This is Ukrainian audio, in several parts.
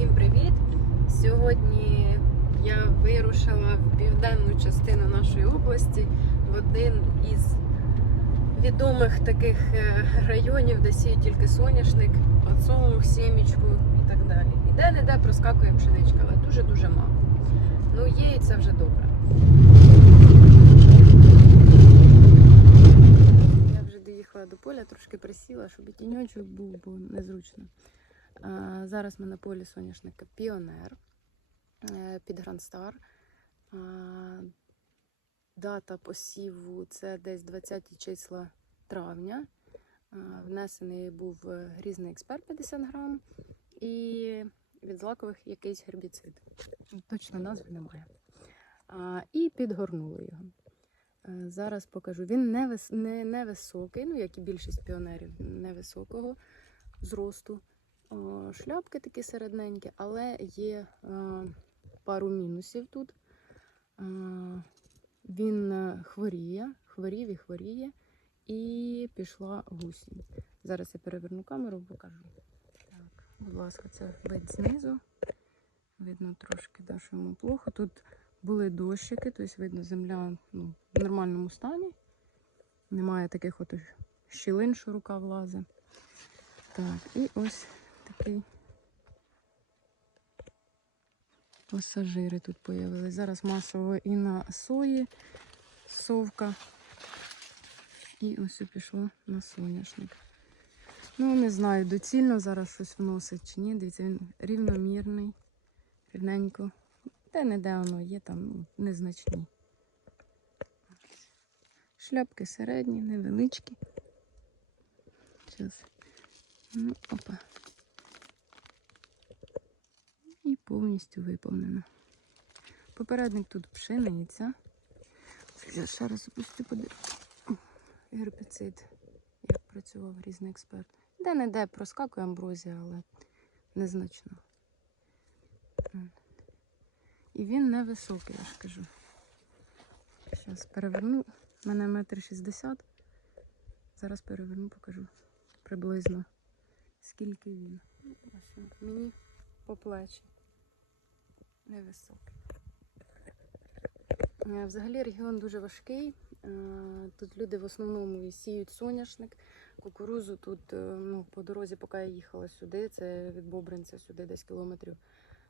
Всім привіт! Сьогодні я вирушила в південну частину нашої області в один із відомих таких е, районів, де сіють тільки соняшник, подсолнух, сімічку і так далі. І де-не-де проскакує пшеничка, але дуже-дуже мало. Ну, є і це вже добре. Я вже доїхала до поля, трошки присіла, щоб і тіньочок був, бо незручно. Зараз ми на полі соняшника Піонер е, під Грандстар. Дата посіву це десь 20 числа травня. Внесений був е, грізний експерт 50 грам і від злакових якийсь гербіцид. Точно назви немає. І підгорнули його. Е, Зараз покажу. Він не, вис... не, не ну як і більшість піонерів, невисокого зросту. О, Шляпки такі середненькі, але є е, пару мінусів тут. Е, Він е, хворіє, хворів і хворіє, і пішла гусінь. Зараз я переверну камеру, покажу. Так, будь ласка, це вид знизу. Видно трошки, да, що йому плохо. Тут були дощики, тобто видно, земля ну, в нормальному стані. Немає таких от щілин, що рука влазить. Так, і ось такий пасажири тут появились. Зараз масово і на сої совка. І ось пішло на соняшник. Ну, не знаю, доцільно зараз щось вносить чи ні. Дивіться, він рівномірний, рівненько. Де не де воно є, там незначні. Шляпки середні, невеличкі. Зараз. Ну, опа. І повністю виповнено. Попередник тут пшениця. Я ще раз опустю подивитися. Гербіцид. Як працював різний експерт. Де-не-де проскакує амброзія, але незначно. І він невисокий, я ж кажу. Зараз переверну. У мене метр шістдесят. Зараз переверну, покажу приблизно скільки він. Мені по плечі. Невисокий. Е, Взагалі регіон дуже важкий. Е, Тут люди в основному сіють соняшник, кукурузу. Тут е, ну, по дорозі, поки я їхала сюди, це від Бобринця сюди десь кілометрів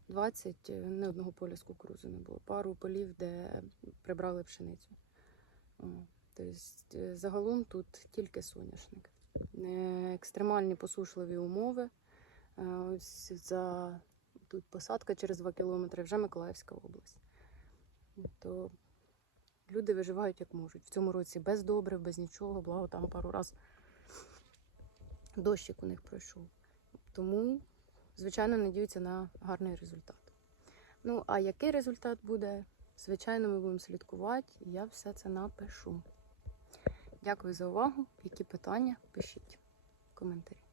20, е, не одного поля з кукурузи не було. Пару полів, де прибрали пшеницю. Тобто загалом тут тільки соняшник. Екстремальні посушливі умови. Ось за тут посадка через 2 кілометри, вже Миколаївська область. То люди виживають як можуть. В цьому році без добрив, без нічого, благо там пару раз дощик у них пройшов. Тому, звичайно, надіються на гарний результат. Ну, а який результат буде, звичайно, ми будемо слідкувати, і я все це напишу. Дякую за увагу. Які питання? Пишіть в коментарі.